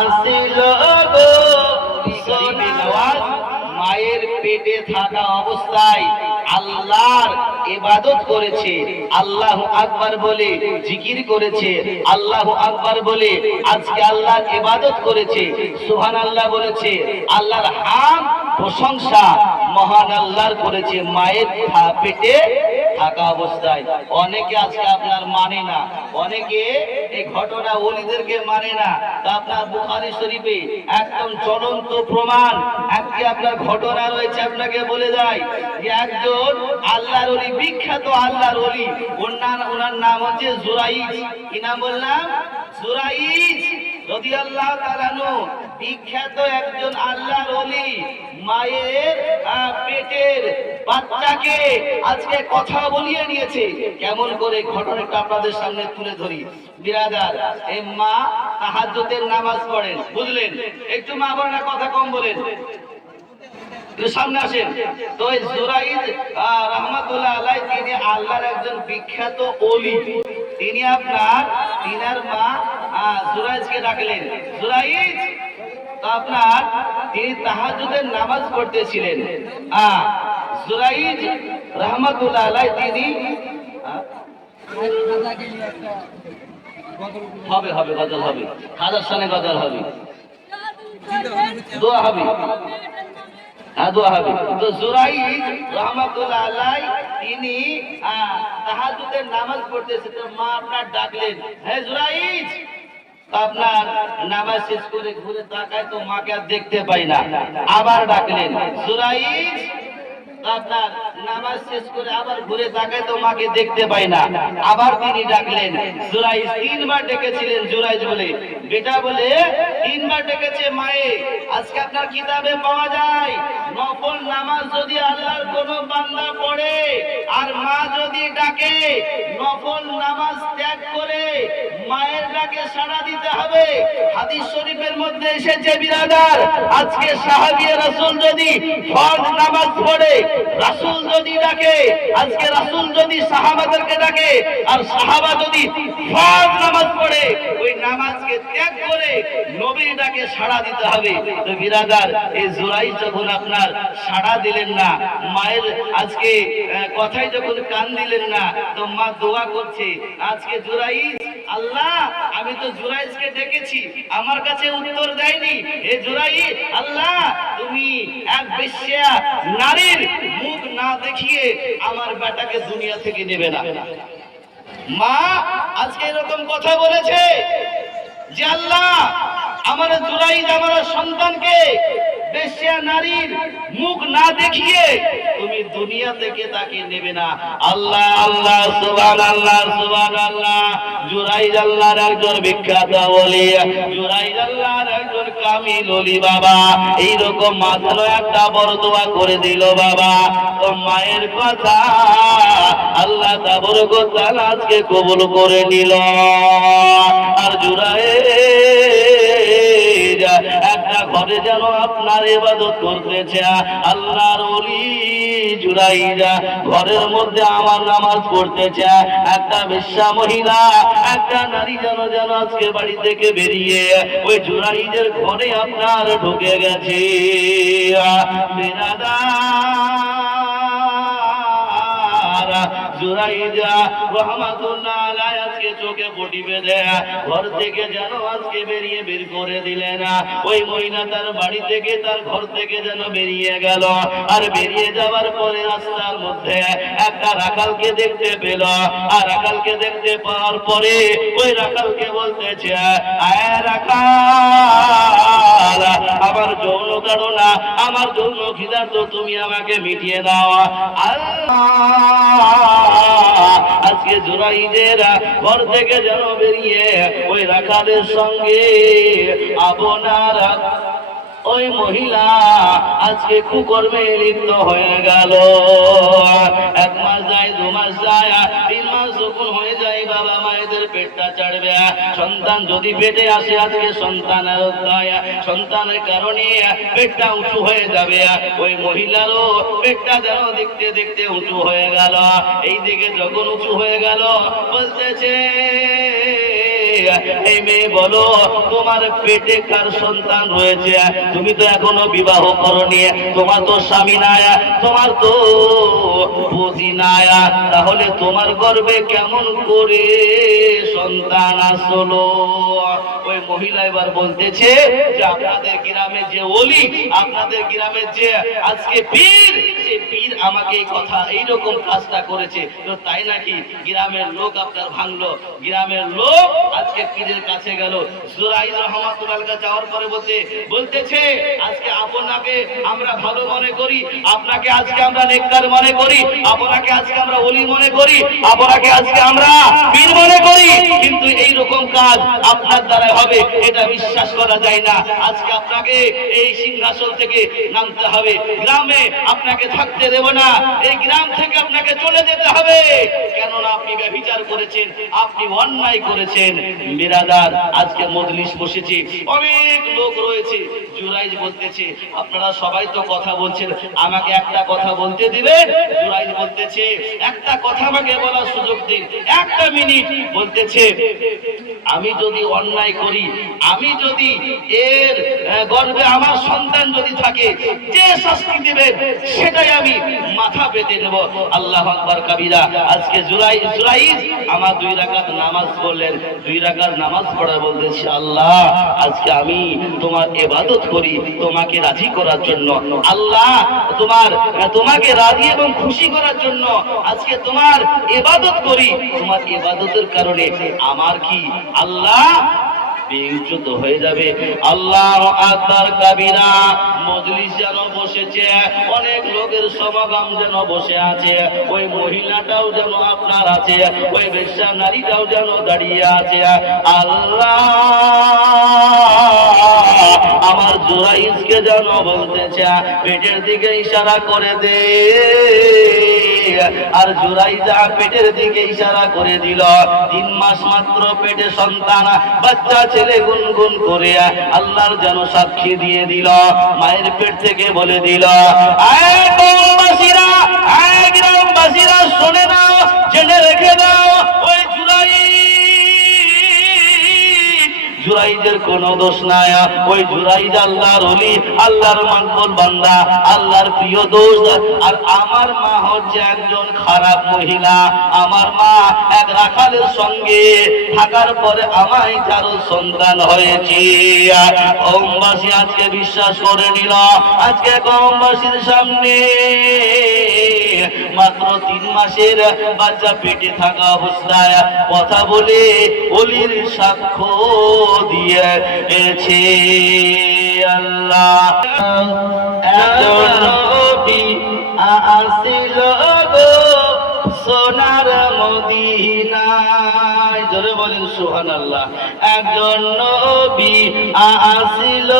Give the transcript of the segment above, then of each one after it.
আসিল গো শরীফে নওয়াজ মায়ের পেটে থাকা অবস্থায় আল্লাহর ইবাদত করেছে, আল্লাহু আকবার বলে জিকির করেছে, আল্লাহু আকবার বলে আজকে আল্লাহর ইবাদত করেছে, সুবহানাল্লাহ বলেছে, আল্লাহর হামদ প্রশংসা মহান আল্লাহর করেছে মায়ের পেটে থাকা অবস্থায়। অনেকে আজকে আপনার মানে না, অনেকে এই ঘটনা ওলিদেরকে মানে না। তা আপনার বুখারী শরীফে একদম চলন্ত প্রমাণ আজকে আপনার ঘটনা রয়েছে। আপনাকে বলে যায় যে একজন আল্লাহর ওলি, বিখ্যাত আল্লাহর ওলি, ওনার নাম হচ্ছে জুরাইজ। কি নাম বললাম? জুরাইজ রাদিয়াল্লাহু তাআলা আনহু, বিখ্যাত একজন আল্লাহর ওলি। মায়ের পেটের বাচ্চাকে আজকে কথা বলিয়ে নিয়েছে। কেমন করে ঘটনাটা আপনাদের সামনে তুলে ধরি। বিরাদার, এই মা তাহাজ্জুদের নামাজ পড়েন, বুঝলেন? একটু মা বোনেরা কথা কম বলেন, সামনে আসেন। তো এই জুরাইজ রাহমাতুল্লাহ আলাইহি, তিনি আল্লাহর একজন বিখ্যাত ওলি। তিনি তিনার মা জুরাইজকে ডাকলেন, জুরাইজ। তো তিনি তাহাজ্জুদের নামাজ পড়তেছিলেন। জুরাইজ রাহমাতুল্লাহ আলাইহি তিনি হবে গজল হবে, খাজার সামনে গজল হবে, দোয়া হবে, দোয়া হবে। তো জুরাইজ রাহমাতুল্লাহ আলাইহি তিনি তাহাজ্জুদের নামাজ পড়তেছেন। তো মা আপনার ডাকলেন, হে জুরাইজ। আপনার নামাজ শেষ করে ঘুরে তাকায় তো মাকে আর দেখতে পাই না। আবার ডাকলেন, জুরাইজ। আপনার নামাজ শেষ করে আবার ঘুরে তাকায় তো মাকে দেখতে পাই না। আবার তিনি ডাকলেন, জুরাইজ। তিনবার ডেকেছিলেন জুরাইজ বলে, বেটা বলে তিনবার ডেকেছে মায়ে। আজকে আপনার কিতাবে পাওয়া যায়, নফল নামাজ যদি আল্লাহর কোন বান্দা পড়ে আর মা যদি ডাকে, নফল নামাজ ত্যাগ করে মায়ের ডাকে সাড়া দিতে হবে। হাদিস শরীফের মধ্যে এসেছে বিরাদার, আজকে সাহাবী রাসূল যদি ফরজ নামাজ পড়ে, রাসূল যদি ডাকে, আজকে রাসূল যদি সাহাবাদেরকে ডাকে আর সাহাবা যদি ফরজ নামাজ পড়ে, ওই নামাজকে ত্যাগ করে নবীর ডাকে সাড়া দিতে হবে। তো বিরাদার, এই জুরাইজ যখন আপনার সাড়া দিলেন না, মায়ের আজকে কথাই যখন কান দিলেন না, তো মা দোয়া করছে আজকে জুরাইজ, আল্লাহ আমি তো জুরাইজকে ডেকেছি, আমার কাছে উত্তর দেয়নি। হে জুরাইজ, আল্লাহ তুমি এক বেশ্যা নারীর মুখ না দেখিয়ে আমার বেটাকে দুনিয়া থেকে নেবে না। মা আজকে এরকম কথা বলেছে যে আল্লাহ আমার জুরাইজ, আমার সন্তানকে বেশ্যা নারীর মুখ না দেখিয়ে তুমি দুনিয়া থেকে তাকে নেবে না। আল্লাহ আল্লাহ, সুবহানাল্লাহ সুবহানাল্লাহ। জুরাইজ আল্লাহর একজন বিখ্যাত ওলি, জুরাইজ আল্লাহর একজন কামিল ওলি। বাবা এইরকম মাত্র একটা বড় দোয়া করে দিল বাবা। তো মায়ের কথা আল্লাহ তাবারক ওয়া তাআলা আজকে কবুল করে নিল। আর জুরাইজ একটা ঘরে যেন আপনার ইবাদত করতেছে আল্লাহর ওলি। জুরাইজ ঘরের মধ্যে আমার নামাজ পড়তেছে। একটা বেশ্যা মহিলা, একটা নারী যেন আজকে বাড়ি থেকে বেরিয়ে ওই জুরাইজের ঘরে আপনার ঢুকে গেছে। জুরাইজ রাহমাতুল্লাহ আলাইহি আজকে চোখে পটি বেঁধে ঘর থেকে যেন আজকে বের করে দিলেন। ওই মহিলা তার বাড়ি থেকে, তার ঘর থেকে যেন বেরিয়ে গেল। আর বেরিয়ে যাওয়ার পরে রাস্তার মধ্যে একটা রাখালকে দেখতে পেল। আর রাখালকে দেখতে পাওয়ার পরে ওই রাখালকে বলতেছে, আয় রাখাল, আমার যৌন তাড়না, আমার যৌন খিদা তো তুমি আমাকে মিটিয়ে দাও। আজকে জুরাইজের ঘর থেকে যেন বেরিয়ে ওই রাখালের সঙ্গে আপনার ওই মহিলা আজকে কুকর্মে লিপ্ত হয়ে গেল। 1 মাস যায়, 2 মাস যায়, 3 মাস যখন হয়ে যায়, বাবা মায়েদের পেটটা চাড়বে। সন্তান যদি পেটে আসে, আজকে সন্তানের কারণে পেটটা উঁচু হয়ে যাবে। ওই মহিলারও পেটটা যেন দেখতে দেখতে উঁচু হয়ে গেল। এই দিকে যখন উঁচু হয়ে গেল, বলতেছে এই মেয়ে বলো, তোমার পেটে কার সন্তান রয়েছে? তুমি তো এখনো বিবাহ করনি, তোমার তো স্বামী নাই, তোমার তো পুঁজি নাই, তাহলে তোমার গর্ভে কেমন করে সন্তান আসলো? ওই মহিলা এবার বলতেছে যে আপনাদের গ্রামে যে ওলি, আপনাদের গ্রামে যে আজকে পীর, যে পীর আমাকে এই কথা এইরকম কাজটা করেছে। তো তাই নাকি? গ্রামের লোক আপনার ভাঙলো, গ্রামের লোক আজকে পীরের কাছে গেল। জুরাইজ রহমাতুল্লাহ আলাইহি যাওয়ার পরে বলতেছে আজকে আপনাকে আমরা ভালো মনে করি, আপনাকে আজকে আমরা নেককার মনে করি, আপনাকে আজকে আমরা ওলি মনে করি, আপনাকে আজকে আমরা পীর মনে করি, কিন্তু এই রকম কাজ আপনার দ্বারা হবে এটা বিশ্বাস করা যায় না। আজকে আপনাকে এই সিংহাসন থেকে নামতে হবে, গ্রামে আপনাকে থাকতে দেব না, এই গ্রাম থেকে আপনাকে চলে যেতে হবে, কেননা আপনি ব্যভিচার করেছেন, আপনি অন্যায় করেছেন। বিরাদার, আজকে মজলিস বসেছে, অনেক লোক রয়েছে। জুরাইজ বলতেছে আপনারা সবাই তো কথা বলছেন, আমাকে একটা কথা বলতে দিবেন? জুরাইজ বলতেছে একটা কথা আমাকে বলার সুযোগ দিন, একটা মিনিট। বলতেছে আমি যদি অন্যায় করি, আমি যদি এর গর্ভে আমার সন্তান যদি থাকে, যে শাস্তি দেবে সেটাই আমি মাথা পেতে নেব। আল্লাহু আকবার কাবীরা। আজকে জুরাইজ আমার 2 রাকাত নামাজ পড়লেন, 2 রাকাত নামাজ পড়া বলতেছে আল্লাহ আজকে আমি তোমার ইবাদত করি তোমাকে রাজি করার জন্য, আল্লাহ তোমাকে রাজি এবং খুশি করার জন্য আজকে তোমার ইবাদত করি, তোমার ইবাদতের কারণে আমার কি আল্লাহ বিচ্যুত হয়ে যাবে। আল্লাহু আকবার কাবীরা। মজলিস যেন বসেছে, অনেক লোকের সমাগম যেন বসে আছে, ওই মহিলাটাও যেন আপনার আছে, ওই বেশ্যা নারীটাও যেন দাঁড়িয়ে আছে। আল্লাহ আমার জুরাইজকে যেন বলতেছে পেটের দিকে ইশারা করে দে, আর জুরাইজা পেটের দিকে ইশারা করে দিল। 3 মাস মাত্র পেটে সন্তান, বাচ্চা ছেলে গুনগুন করে আল্লাহর যেন সাক্ষী দিয়ে দিল, মায়ের পেট থেকে বলে দিল আয় কওমবাসীরা, আয় গ্রামবাসীরা শুনে নাও, জেনে রেখে দাও, ওই জুরাইজের কোনো দোষ নাই, ওই জুরাইজ আল্লাহর ওলি, আল্লাহর মানবুল বান্দা, আল্লাহর প্রিয় দোস্ত। আর আমার মা হচ্ছে একজন খারাপ মহিলা, আমার মা এক রাখালের সঙ্গে থাকার পরে আমায় 4 সন্তান হয়েছে। কওমবাসী আজকে বিশ্বাস করে নিল, আজকে কওমবাসীর সামনে মাত্র 3 মাসের বাচ্চা পেটে থাকা অবস্থায় কথা বলে ওলির সাক্ষ্য দিয়েছে। আল্লাহ একজন নবী আসিল গো সোনার মদিনায়, জোরে বলেন সুবহানাল্লাহ। একজন নবী আসিল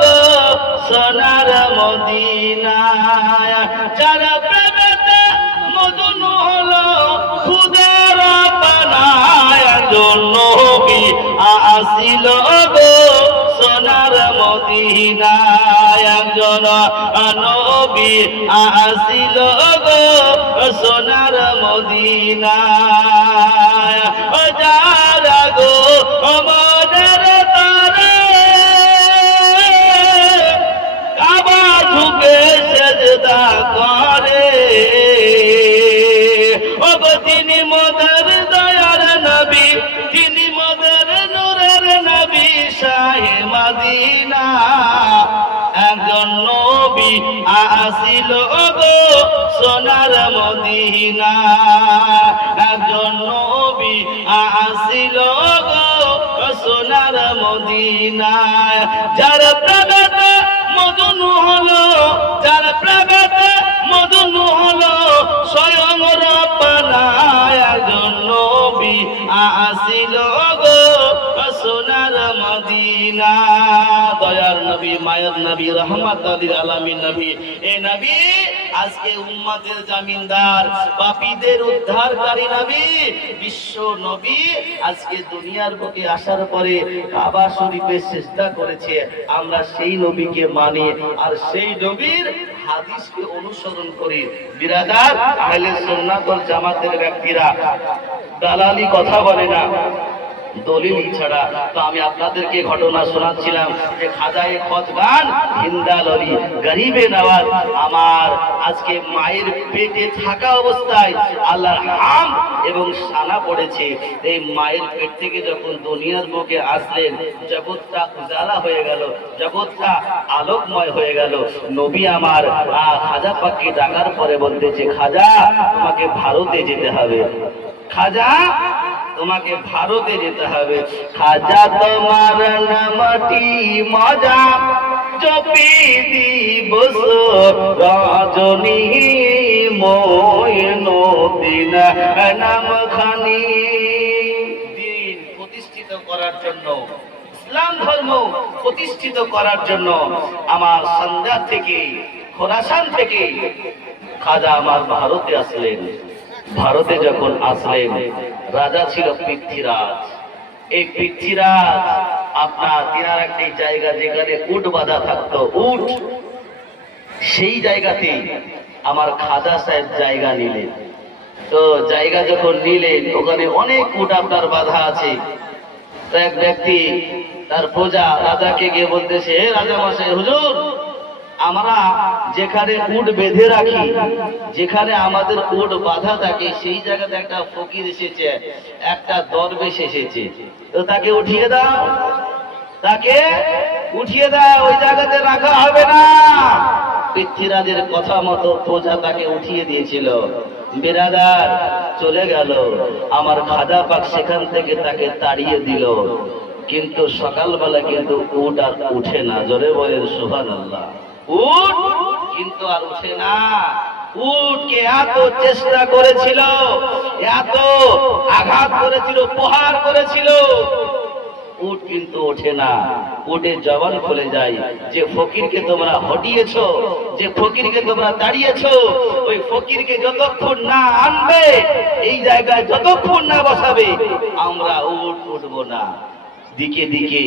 গো সোনার মদিনায়, যারা প্রেমেতে মদন হলো খুদের পানায়। একজন নবী আসিল গো সোনার মদিনায়, একজন নবী আসিল গো সোনার মদিনায়। যারা গো আমাদের তারে কাবা ঝুঁকে সেজদা করে, ও গো তিনি মোদের দয়ার নবী, তিনি মোদের নূরের নবী, শাহে মদিনা। একজন নবী আসিল গো সোনার মদিনা, একজন নবী আসিল গো সোনার মদিনা। যার প্রেমেতে মদন হলো, যার প্রেমেতে মদন হলো স্বয়ং রব্বানা। একজন নবী আসিল গো সোনার মদিনা। দয়ার নবী, মায়ের নবী, রহমাতুল লিল আলামিন নবী, এই নবী আজকে উম্মতের জামিনদার, পাপীদের উদ্ধারকারী নবী, বিশ্ব নবী আজকে দুনিয়ার বুকে আসার পরে কাবা শরীফে সিজদা করেছে। আমরা সেই নবীকে মানি আর সেই নবীর হাদিসকে অনুসরণ করি। বিরাদার, আহলে সুন্নাত ওয়াল জামাতের ব্যক্তিরা দালালি কথা বলে না, দলিল ছাড়া। তো আমি আপনাদেরকে ঘটনা শোনাচ্ছিলাম যে খাজায়ে খোঁজগান হিন্দালরি গরিবে নওয়াজ আমার আজকে মায়ের পেটে থাকা অবস্থায় আল্লাহর হাম এবং সানা পড়েছে। এই মায়ের পেট থেকে যখন দুনিয়ার বুকে আসলেন, জগৎটা উজালা হয়ে গেল, জগৎটা আলোকময় হয়ে গেল। নবী আমার খাজা পাককে ডাকার পরে বলতেছে, খাজা তোমাকে ভারতে যেতে হবে, খাজা তোমাকে ভারতে যেতে হবে। খাজা তোমার নামটি মজা জপি দিবস রজনী ময়নুদ্দিন নাম খানি। দিন প্রতিষ্ঠিত করার জন্য, ইসলাম ধর্ম প্রতিষ্ঠিত করার জন্য আমার সন্ধ্যা থেকে, খোরাসান থেকে খাজা আমার ভারতে আসলেন। ভারতে যখন আসলেন, রাজা ছিল পৃথ্বীরাজ। এই পৃথ্বীরাজ আপনার তিনার একটি জায়গা যেখানে উট বাঁধা থাকতো, উট, সেই জায়গাতে আমার খাজা সাহেব জায়গা নিলেন। তো জায়গা যখন নিলেন, ওখানে অনেক উট আপনার বাঁধা আছে। তো এক ব্যক্তি তার প্রজা রাজাকে গিয়ে বলতেছে, হে রাজা মশাই, হুজুর আমরা যেখানে উট বেঁধে রাখি, যেখানে আমাদের উট বাঁধা থাকে, সেই জায়গাতে একটা ফকির এসেছে, একটা দরবেশ এসেছে, তো তাকে উঠিয়ে দাও, তাকে উঠিয়ে দাও, ওই জায়গাতে রাখা হবে না। পৃথ্বীরাজের কথা মতো প্রজা তাকে উঠিয়ে দিয়েছিল। বিরাদার চলে গেল, আমার খাজা পাক সেখান থেকে তাকে তাড়িয়ে দিল। কিন্তু সকালবেলা কিন্তু উট আর উঠে না। জোরে বলেন সুবহানাল্লাহ। উট কিন্তু আর উঠে না। উটকে এত চেষ্টা করেছিল, এত আঘাত করেছিল, প্রহার করেছিল, উট কিন্তু ওঠে না। উটের জবান খুলে যায়। যে ফকিরকে তোমরা হটিয়েছ, যে ফকিরকে তোমরা তাড়িয়েছ, ওই ফকিরকে যতক্ষণ না আনবে, এই জায়গায় যতক্ষণ না বসাবে, আমরা উট উঠবো না। দিকে দিকে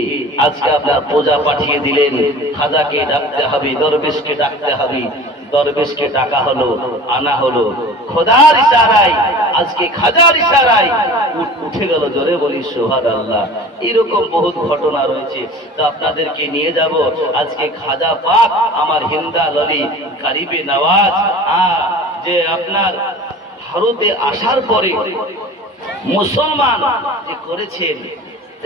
আজকে আপনার প্রজা পাঠিয়ে দিলেন, খাজাকে ডাকতে হবে, দরবেশকে ডাকতে হবে। দরবেশকে ডাকা হলো, আনা হলো, খোদার ইশারায়, আজকে খাজার ইশারায় উট উঠে গেল। জোরে বলি সুবহানাল্লাহ। এরকম বহুত ঘটনা রয়েছে, তো আপনাদেরকে নিয়ে যাব আজকে খাজা পাক আমার হিন্দালরি গরিবে নওয়াজ যে আপনার ভারতে আসার পরে মুসলমান যে করেছেন,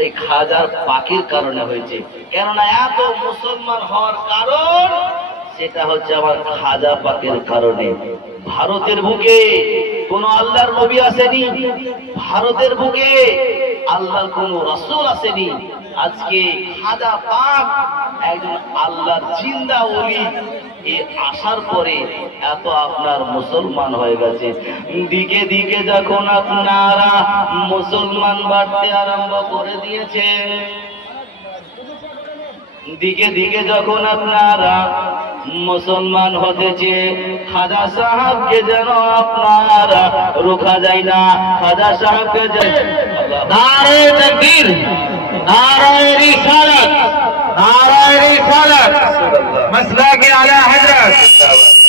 এই খাজার পাকের কারণে হয়েছে। কেননা এত মুসলমান হওয়ার কারণ, সেটা হচ্ছে আমার খাজা পাকের কারণে। ভারতের বুকে কোন আল্লাহর নবী আসেনি, ভারতের বুকে আল্লাহর কোন রাসূল আসেনি। আজকে খাজা পাক একজন আল্লাহর জিন্দা ওলি, এ আসার পরে এত আপনার মুসলমান হয়ে গেছে। দিকে দিকে যখন আপনারা মুসলমান বাড়তে আরম্ভ করে দিয়েছে, দিকে দিকে যখন আপনারা মুসলমান হতেছে, খাজা সাহেবকে যেন আপনারা রোকা যায় না। খাজা সাহেবকে নারে তাকবীর, নারে রিসালাত, নারে রিসালাত, মাসলাকে আলা হযরত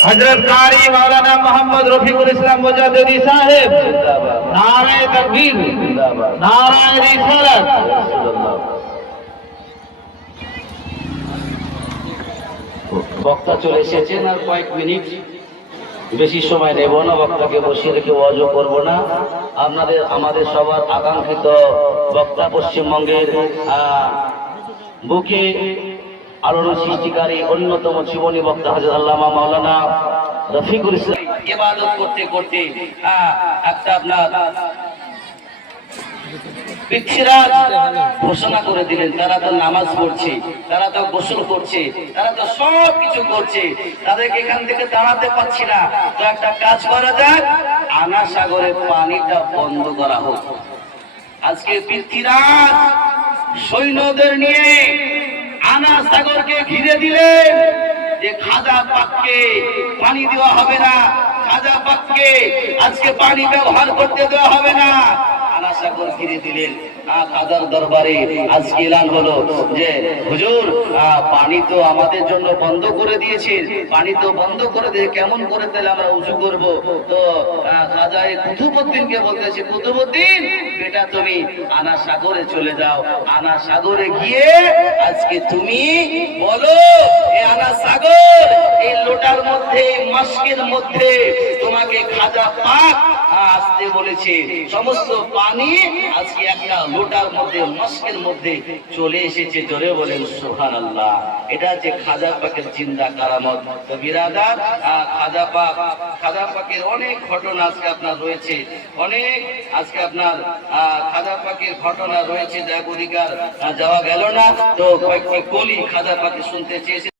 হযরত কারি মাওলানা মোহাম্মদ রফিকুল ইসলাম মুজাদ্দিদি সাহেব। নারে তাকবীর, নারে রিসালাত। বক্তা চলে এসেছেন, আর কয়েক মিনিট, বেশি সময় নেব না। বক্তাকে বসিয়ে রেখে ওয়াজও করব না। আমাদের সবার আকাঙ্ক্ষিত বক্তা, পশ্চিমবঙ্গের বুকে আলোড়ন সৃষ্টিকারী অন্যতম জীবনী বক্তা হযরত আল্লামা মাওলানা রফিকুল ইসলাম ইবাদত করতে করতে একটা আপনার পৃথ্বীরাজ ঘোষণা করে দিলেন, তারা তো নামাজ পড়ছে, তারা তো গোসল করছে, তারা তো সব কিছু করছে, তাদেরকে এখান থেকে দাঁড়াতে পারছি না। তো একটা কাজ করা যাক, আনা সাগরের পানিটা বন্ধ করা হোক। আজকে পৃথ্বীরাজ সৈন্যদের নিয়ে আনা সাগরকে ঘিরে দিলেন, যে খাজা পাককে পানি দেওয়া হবে না, খাজা পাককে আজকে পানি ব্যবহার করতে দেওয়া হবে না। আনা সাগর ঘিরে দিলেন। খাজার দরবারে আজকে এলান হলো যে হুজুর পানি তো আমাদের জন্য বন্ধ করে দিয়েছে, পানি তো বন্ধ করে দিয়ে কেমন করে তাহলে আমরা উজু করব? তো খাজায়ে কুতুবউদ্দিনকে বলতেছে, কুতুবউদ্দিন বেটা তুমি আনা সাগরে চলে যাও, আনা সাগরে গিয়ে আজকে তুমি বলো এই আনা সাগর এই লোটার মধ্যে মস্কের মধ্যে তোমাকে খাজা পাক আসতে বলেছে, সমস্ত পানি আজকে একটা লোটার মধ্যে মস্কের মধ্যে চলে এসেছে। জোরে বলেন সুবহানাল্লাহ। এটা হচ্ছে খাজা পাকের জিন্দা কারামত। তো বিরাদার খাজা পাকের অনেক ঘটনা আজকে আপনার রয়েছে, অনেক আজকে আপনার খাজা পাকের ঘটনা রয়েছে, যা অধিকার যাওয়া গেল না। তো কয়েকটি কলি খাজা পাকে শুনতে চেয়েছে।